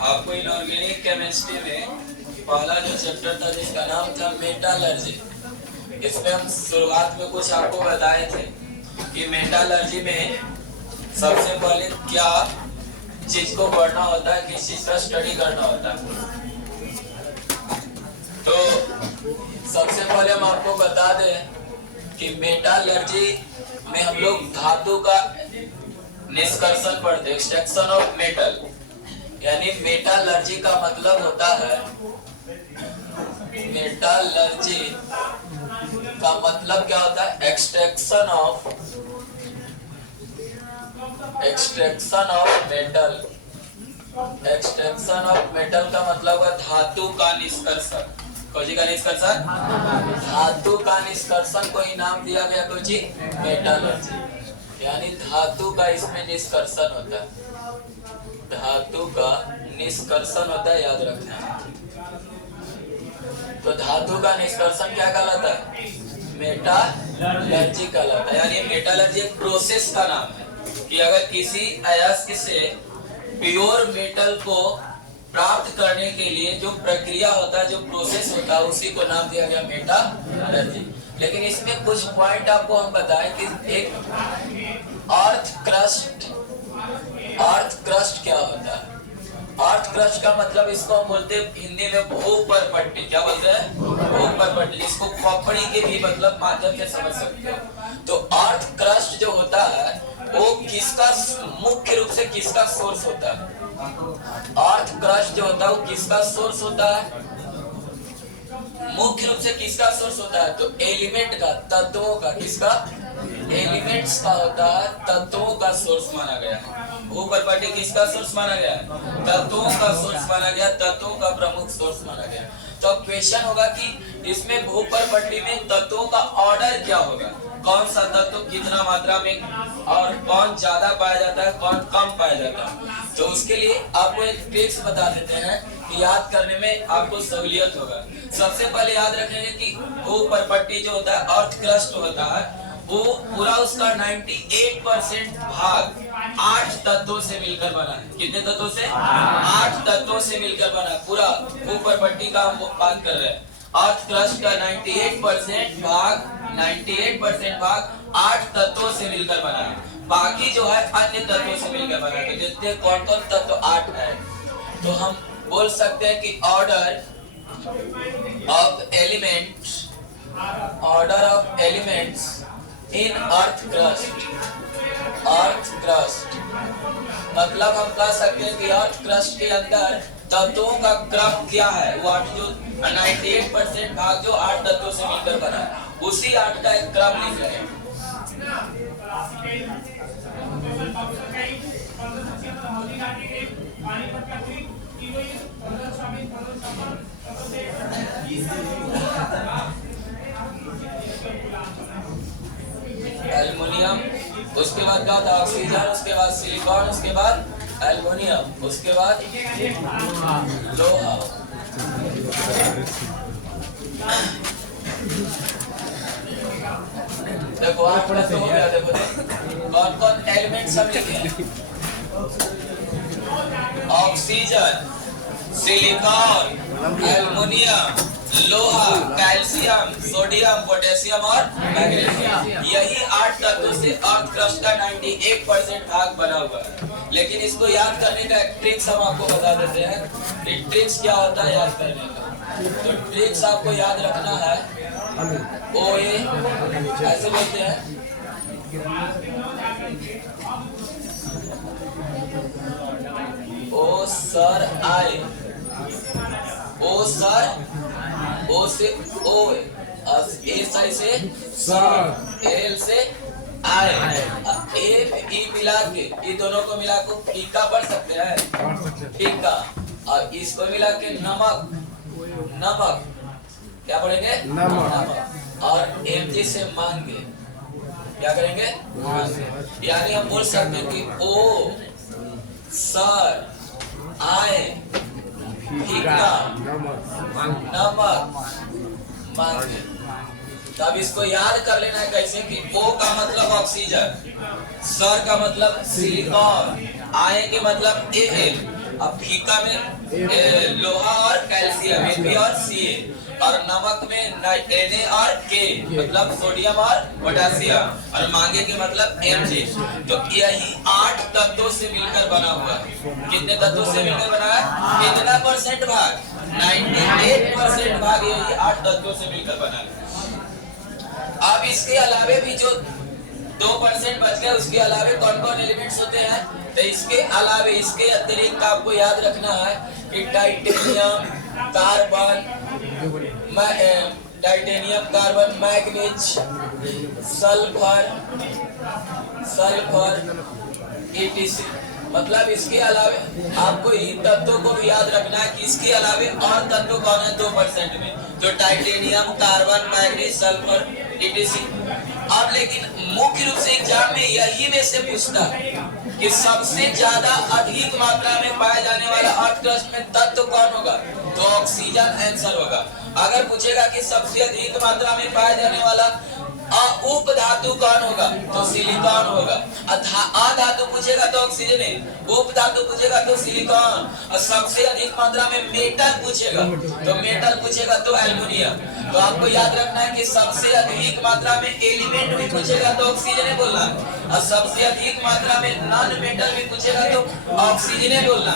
आपको inorganic chemistry में पहला जो चैप्टर था जिसका नाम था मेटालर्जी, इसमें हम शुरुआत में कुछ आपको बताए थे कि मेटालर्जी में सबसे पहले क्या चीज को पढ़ना होता है, किस चीज का स्टडी करना होता है। तो सबसे पहले हम आपको बता दें कि मेटालर्जी में हम लोग धातु का निष्कर्षण पढ़ते हैं, एक्सट्रैक्शन ऑफ मेटल। यानी मेटालर्जी का मतलब होता है, मेटालर्जी का मतलब क्या होता है, extraction of metal. Extraction of metal का मतलब है धातु का निष्कर्षण। कोई का निष्कर्षण, धातु का निष्कर्षण को ही नाम दिया गया कोई मेटालर्जी। यानी धातु का इसमें निष्कर्षण होता है, धातु का निष्कर्षण होता है, याद रखना। तो धातु का निष्कर्षण क्या कहलाता है, मेटालर्जी कहलाता है। यानी मेटालर्जी एक प्रोसेस का नाम है कि अगर किसी अयस्क से प्योर मेटल को प्राप्त करने के लिए जो प्रक्रिया होता है, जो प्रोसेस होता है, उसी को नाम दिया गया मेटालर्जी। लेकिन इसमें कुछ पॉइंट आपको हम बताएं कि एक अर्थ क्रस्ट क्या होता है। अर्थ क्रस्ट का मतलब इसको हम बोलते हैं हिंदी में भूपरपट्टी। क्या बोलते हैं, भूपरपट्टी, जिसको खोपड़ी के भी मतलब माध्यम से समझ सकते हो। तो अर्थ क्रस्ट जो होता है वो किसका मुख्य रूप से किसका सोर्स होता है, अर्थ क्रस्ट जो होता है वो किसका सोर्स होता है, मुख्य रूप से किसका सोर्स होता है, तो एलिमेंट का, तत्वों का, किसका, एलिमेंट्स का होता है, तत्वों का सोर्स माना गया है। भूपरपट्टी किसका सोर्स माना गया, तत्वों का सोर्स माना गया, तत्वों का प्रमुख सोर्स माना गया। तो क्वेश्चन होगा कि इसमें भूपरपट्टी में तत्वों का ऑर्डर क्या होगा, कौन सा तत्व कितना मात्रा में और कौन ज्यादा पाया जाता है, कौन कम पाया जाता है। तो उसके लिए आपको एक ट्रिक्स बता देते हैं कि याद करने में आपको सहूलियत होगा। सबसे पहले याद रखेंगे कि भूपरपट्टी जो होता है, अर्थ क्रस्ट होता है, वो पूरा उसका 98% भाग 8 तत्वों से मिलकर बना है। कितने तत्वों से, 8 तत्वों से मिलकर बना है। पूरा भूपरपट्टी का हम बात कर रहे हैं। अर्थ क्रस्ट का 98% भाग 8 तत्वों से मिलकर बना है। बाकी जो है अन्य तत्वों से मिलकर बना है। देखते हैं कौन कौन तत्व 8 है। तो हम बोल सकते हैं कि order of elements in earth crust. मतलब हम कह सकते हैं कि अर्थ क्रस्ट के अंदर तत्वों का क्रम क्या है, वो 98% भाग जो 8 तत्वों से मिलकर बना है, उसी 8 का एक क्रम लिख रहे हैं। एल्युमिनियम, उसके बाद क्या होता है, ऑक्सीजन, उसके बाद सिलिकॉन, उसके बाद एल्युमिनियम, उसके बाद लोहा। देखो आप पढ़े तो हो गया। देखो कौन कौन एलिमेंट सब लिखे, ऑक्सीजन, सिलिकॉन, एल्युमिनियम, लोहा, कैल्शियम, सोडियम, पोटेशियम और मैग्नीशियम। यही 8 तत्वों से अर्थ क्रस्ट का 98% भाग बना हुआ है। लेकिन इसको याद करने का एक ट्रिक्स हम आपको बता देते हैं कि ट्रिक्स क्या होता है याद करने का। तो ट्रिक्स आपको याद रखना है, OA ऐसे बोलते हैं, ओ सर आई, ओ सर, ओ से ओ, ए सही से सर, एल से आई, ए ई मिला के, ये दोनों को मिला को फीका पढ़ सकते हैं, फीका। और इसको मिला के नमक, नमक क्या पढ़ेंगे, नमक। और एमजी से मांगे, क्या करेंगे, यानी हम बोल सकते हैं कि ओ सर आए फीका नमक मांगे। तब इसको याद कर लेना है कैसे कि O का मतलब ऑक्सीजन, सर का मतलब सिलिकॉन, आय के मतलब Al, अब फीका में लोहा और कैल्शियम Fe और Ca, और नमक में Na और K मतलब सोडियम और पोटेशियम, और मांगे के मतलब Mg। तो यही 8 तत्वों से मिलकर बना हुआ है। कितने तत्वों से मिलकर बना है? कितना परसेंट भाग? 98% भाग यही 8 तत्वों से मिलकर बना है। अब इसके अलावे भी जो 2% बच गए, उसके अलावे कौन कौन एलिमेंट्स होते हैं? तो इसके अलावे, इसके अतिरिक्त आपको याद रखना है कि titanium, carbon, manganese, sulphur ETC। मतलब इसके अलावे आपको इन तत्वों को भी याद रखना है कि इसके अलावे और तत्व कौन है 2% में, जो titanium, carbon, manganese, sulphur ETC। अब लेकिन मुख्य रूप से एग्जाम में यही में से पूछता है कि सबसे ज्यादा अधिक मात्रा में पाया जाने वाला अर्थ क्रस्ट में तत्व कौन होगा? तो ऑक्सीजन आंसर होगा। अगर पूछेगा कि सबसे अधिक मात्रा में पाया जाने वाला उप धातु कौन होगा? तो सिलिकॉन होगा। धातु पूछेगा तो ऑक्सीजन है, उप धातु पूछेगा तो सिलिकॉन, और सबसे अधिक मात्रा में मेटल पूछेगा तो मेटल पूछेगा तो एल्युमिनियम। तो आपको याद रखना है कि सबसे अधिक मात्रा में एलिमेंट भी पूछेगा तो ऑक्सीजन है बोलना, और सबसे अधिक मात्रा में नॉन मेटल भी पूछेगा तो ऑक्सीजन है बोलना,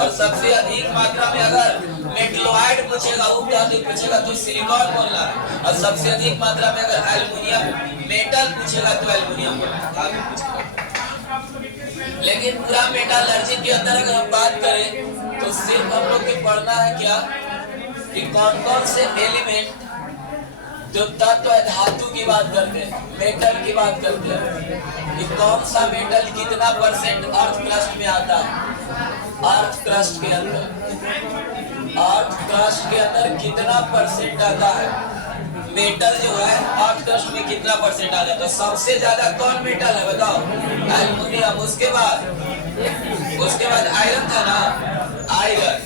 और सबसे अधिक मात्रा में अगर मेटलॉइड पूछेगा, उप धातु पूछेगा तो सिलिकॉन बोलना, और सबसे अधिक मात्रा में अगर एल्युमिनियम मेटल पूछेगा तो एल्युमिनियम बोलना। लेकिन पूरा मेटलर्जी के अंदर अगर हम बात करें तो सिर्फ हम लोग को पढ़ना है क्या कि कौन कौन से एलिमेंट जो तत्व धातु की बात करते हैं, मेटल की बात करते हैं, कि कौन सा मेटल कितना परसेंट अर्थ क्रस्ट में आता है। अर्थ क्रस्ट के अंदर कितना परसेंट आता है मेटल जो है अर्थ क्रस्ट में कितना परसेंट आ जाता है? सबसे ज्यादा कौन मेटल है बताओ? एल्युमिनियम। उसके बाद आयरन था ना, आयरन,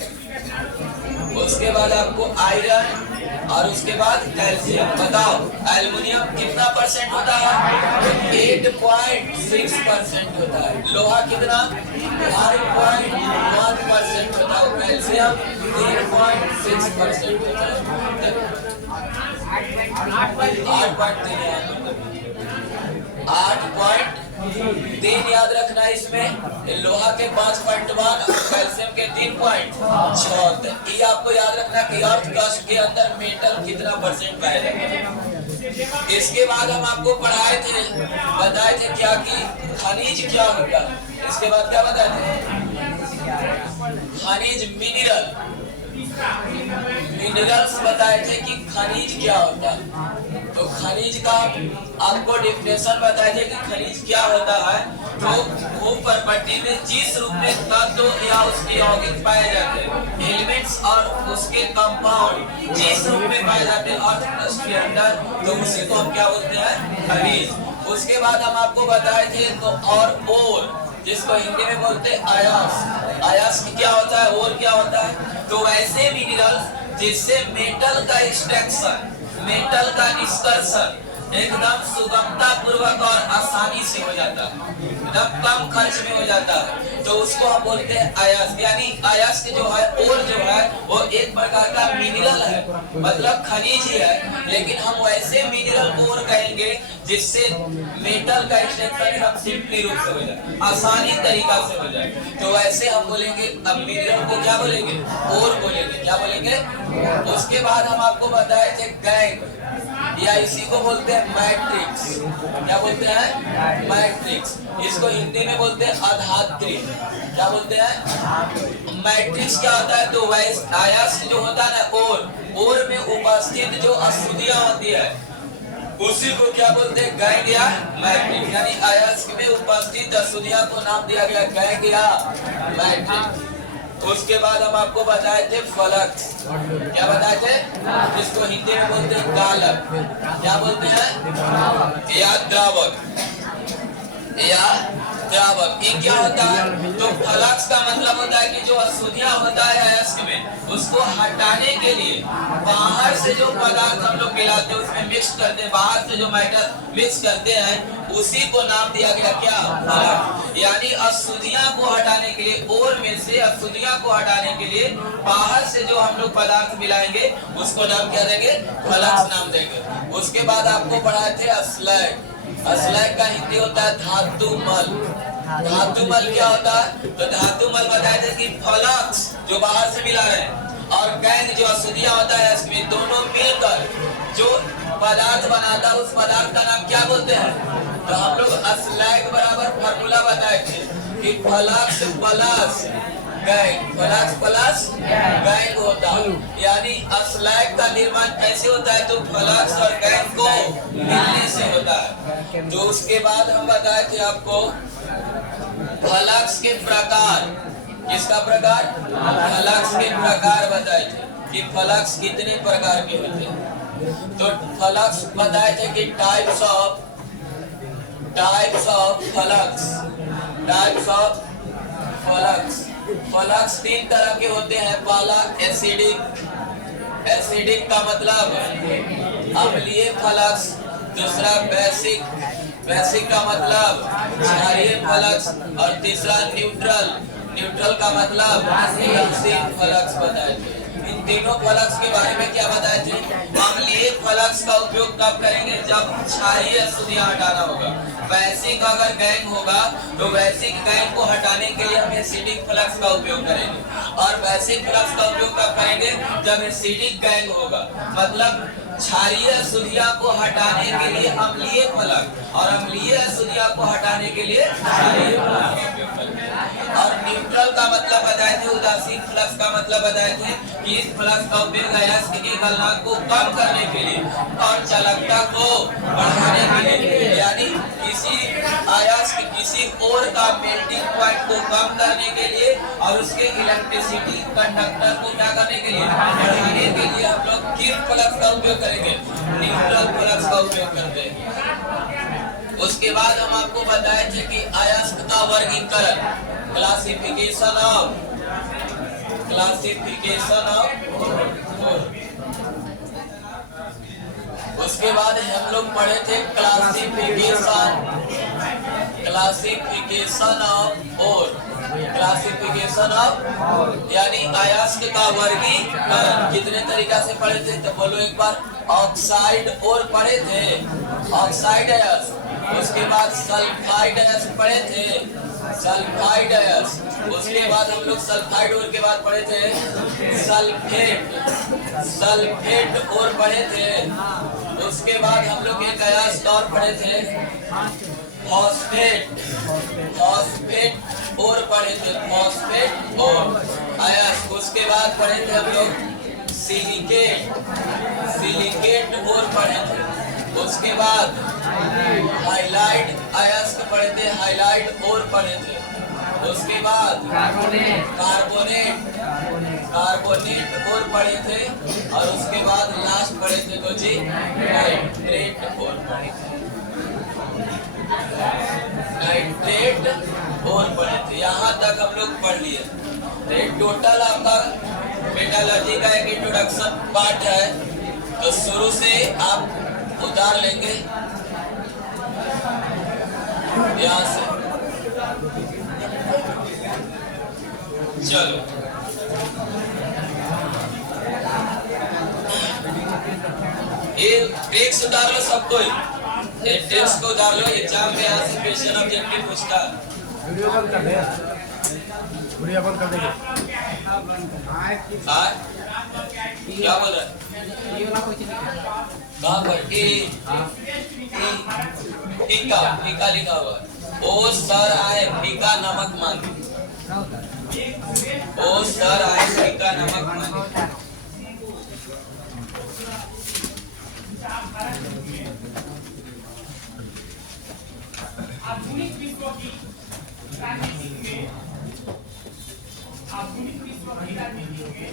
उसके बाद आपको आयरन, और उसके बाद कैल्शियम। बताओ एल्युमिनियम कितना परसेंट होता है? 8.6% होता है। लोहा कितना? 5.1% होता है। कैल्शियम 3.6% होता है। 8.3 याद रखना है इसमें। लोहा के 5.1, कैल्शियम के 3.6। ये आपको याद रखना कि अर्थ क्रस्ट के अंदर मेटल कितना परसेंट पाया जाता है। इसके बाद हम आपको बताए थे क्या कि खनिज क्या होता है। इसके बाद क्या बताए थे? खनिज, मिनरल्स बताए थे कि खनिज क्या होता है। तो खनिज का आपको डिफिनेशन बताए थे कि खनिज क्या होता है। तो वो प्रॉपर्टी में जिस रूप में तत्व या उसके यौगिक पाए जाते हैं, एलिमेंट्स और उसके कंपाउंड जिस रूप में पाए जाते हैं अर्थ क्रस्ट के अंदर, तो उसी को हम क्या बोलते हैं? खनिज। उसके बाद हम आपको बताए थे तो और जिसको हिंदी में बोलते हैं अयस्क। अयस्क क्या होता है? और क्या होता है? तो वैसे मिनरल्स जिससे मेटल का एक्सट्रैक्शन, मेटल का निष्कर्षण एकदम सुगमता पूर्वक और आसानी से हो जाता है, एकदम कम खर्च में हो जाता है, तो उसको हम बोलते हैं अयस्क। यानी अयस्क जो है, और जो है वो एक प्रकार का मिनरल है, मतलब खनिज ही है, लेकिन हम वैसे मिनरल और कहेंगे जिससे मेटल का एक्सट्रैक्शन हम सिंपली रूप से हो जाए, आसानी तरीका से हो जाए। तो वैसे हम बोलेंगे, अब मिनरल को क्या बोलेंगे? और बोलेंगे। क्या बोलेंगे? उसके बाद हम आपको बताए थे गैंग, या इसी को बोलते हैं मैट्रिक्स। क्या बोलते हैं? मैट्रिक्स। इसको हिंदी में बोलते हैं अधात्री। क्या बोलते हैं? मैट्रिक्स क्या होता है? तो वैसे अयस्क जो होता है ना, और में उपस्थित जो अशुद्धियां होती है उसी को क्या बोलते हैं? गैंग या मैट्रिक्स। यानी अयस्क में उपस्थित अशुद्धियां को नाम दिया गया गैंग या मैट्रिक्स। उसके बाद हम आपको बताए थे फ्लक्स। क्या बताए थे? जिसको हिंदी में बोलते हैं गालक। क्या बोलते हैं? या द्रावक। ये क्या होता है? तो फलक्स का मतलब होता है कि जो अशुद्धियां होता है अयस्क में, उसको हटाने के लिए बाहर से जो पदार्थ हम लोग मिलाते हैं उसमें मिक्स करते हैं, बाहर से जो मैटर मिक्स करते हैं उसी को नाम दिया गया क्या? फलक्स। यानी अशुद्धियां को हटाने के लिए, ओर में से अशुद्धियां को हटाने के लिए बाहर से जो हम लोग पदार्थ मिलाएंगे उसको नाम क्या देंगे? फलक्स नाम देंगे। उसके बाद आपको पढ़ाए थे अश्लैग। अश्लैग का हिंदी होता है धातुमल। धातुमल क्या होता है? तो धातुमल बताए थे कि फलक्स जो बाहर से मिला रहे हैं और गैंग जो अशुद्धियां होता है इसमें, दोनों मिलकर जो पदार्थ बनाता है उस पदार्थ का नाम क्या बोलते हैं? तो हम लोग अश्लैग बराबर फॉर्मूला बताए थे कि flux plus gang, flux plus gang होता है। यानी अश्लैग का निर्माण कैसे होता है? तो फलक्स और गैंग को मिलने से होता है। तो उसके बाद हम बताए थे आपको फलक्स के प्रकार। किसका प्रकार? फलक्स के प्रकार बताए थे कि फलक्स कितने प्रकार के होते हैं। तो फलक्स बताए थे कि types of flux, types of flux. Flux तीन तरह के होते हैं। पहला एसिडिक, एसिडिक का मतलब अम्लीय फलक्स। दूसरा बेसिक, बेसिक का मतलब क्षारीय फलक्स। और तीसरा न्यूट्रल, न्यूट्रल का मतलब रसिक फलक्स बताए थे। इन तीनों फलक्स के बारे में क्या बताए थे? अम्लीय फलक्स का उपयोग कब करेंगे? जब क्षारीय अशुद्धियां हटाना होगा। बेसिक अगर गैंग होगा तो बेसिक गैंग को हटाने के लिए हम एसिडिक फ्लक्स का उपयोग करेंगे। और बेसिक फ्लक्स का उपयोग कब करेंगे? जब एसिडिक गैंग होगा। मतलब क्षारीय अशुद्धियां को हटाने के लिए अम्लीय फलक और अम्लीय अशुद्धियां को हटाने के लिए क्षारीय फलक का उपयोग करेंगे। और न्यूट्रल का मतलब बताए थे, उदासीन फ्लक्स का मतलब बताए थे कि इस फ्लक्स का उपयोग अयस्क की गलनांक को कम करने के लिए और चालकता को बढ़ाने के लिए, यानी किसी अयस्क किसी और का मेल्टिंग पॉइंट को कम करने के लिए और उसके इलेक्ट्रिसिटी कंडक्टर को क्या करने के लिए? बढ़ाने के लिए हम लोग किस फ्लक्स का उपयोग करेंगे? न्यूट्रल फ्लक्स का उपयोग करते हैं। उसके बाद हम आपको बताए थे कि अयस्क का वर्गीकरण, क्लासिफिकेशन ऑफ उसके बाद हम लोग पढ़े थे क्लासिफिकेशन ऑफ और क्लासिफिकेशन ऑफ, यानी अयस्क का वर्गीकरण कितने तरीका से पढ़े थे? तो बोलो एक बार। ऑक्साइड और पढ़े थे, ऑक्साइड अयस्क। उसके बाद सल्फाइड अयस्क पढ़े थे, सल्फाइड अयस्क। उसके बाद हम लोग सल्फाइड और के बाद पढ़े थे सल्फेट, सल्फेट और पढ़े थे। उसके बाद हम लोग एक अयस्क और पढ़े थे फॉस्फेट, फॉस्फेट और पढ़े थे, फॉस्फेट और अयस्क। उसके बाद पढ़े थे हम लोग सिलिकेट, सिलिकेट और पढ़े थे। उसके बाद हाइलाइट अयस्क पढ़े थे, हाइलाइट और पढ़े थे। उसके बाद कार्बोनेट, कार्बोनेट और पढ़े थे। और उसके बाद लास्ट पढ़े थे तो जी नाइट्रेट और पढ़े थे, नाइट्रेट और पढ़े थे। यहाँ तक हम लोग पढ़ लिए। तो टोटल आपका मेटालर्जी का एक इंट्रोडक्शन पार्ट है। तो शुरू से आप उतार लेंगे यहाँ से। चलो ये टेक्स्ट उतार लो सब कोई, ये टेक्स्ट को उतार लो। एग्जाम में यहाँ से क्वेश्चन ऑब्जेक्टिव पूछता है। वीडियो बंद कर देगा, वीडियो बंद कर देगा। क्या बोल रहा है? कहाँ पर? टीका, टीका लिखा हुआ है। ओ सर आए टीका नमक मांगे, ओ सर आए टीका नमक मांगे। आधुनिक विश्व की राजनीति में, आधुनिक विश्व की राजनीति में